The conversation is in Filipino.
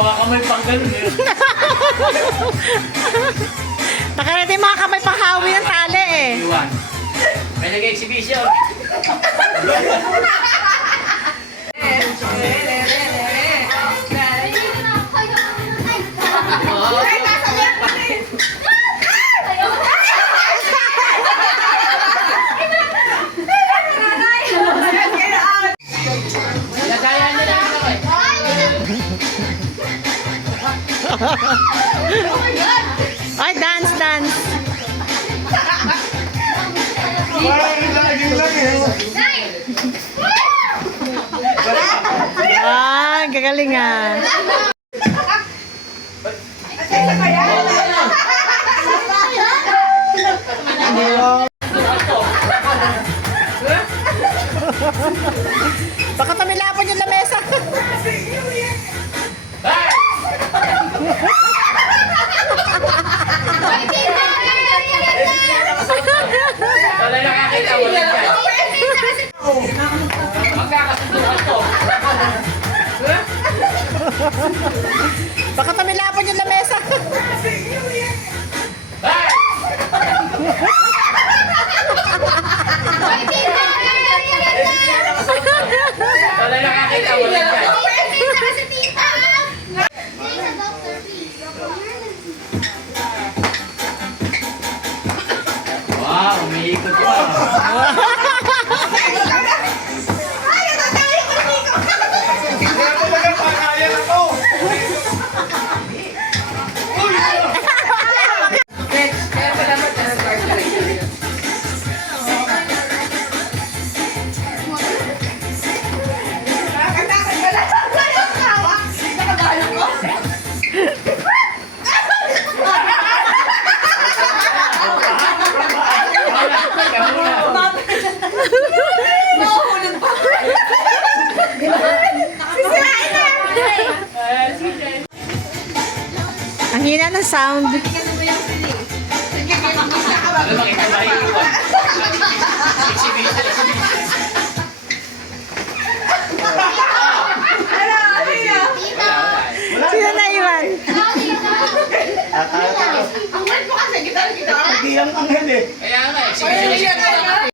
Mga kamay pang ganun eh. Nakarating mga kamay panghawi ng tali eh. May nag-exhibition. Ay, dance, dance. Ah, gagaling ah. Baka tamilapan yung lamesa. Wala nakakita, wala dyan. Magkakasunduan to. Baka tamilapan yung lamesa. Wala nakakita, wala dyan. Wow, umiikot pa. Ang hina ng sound. Alam mo, kita ba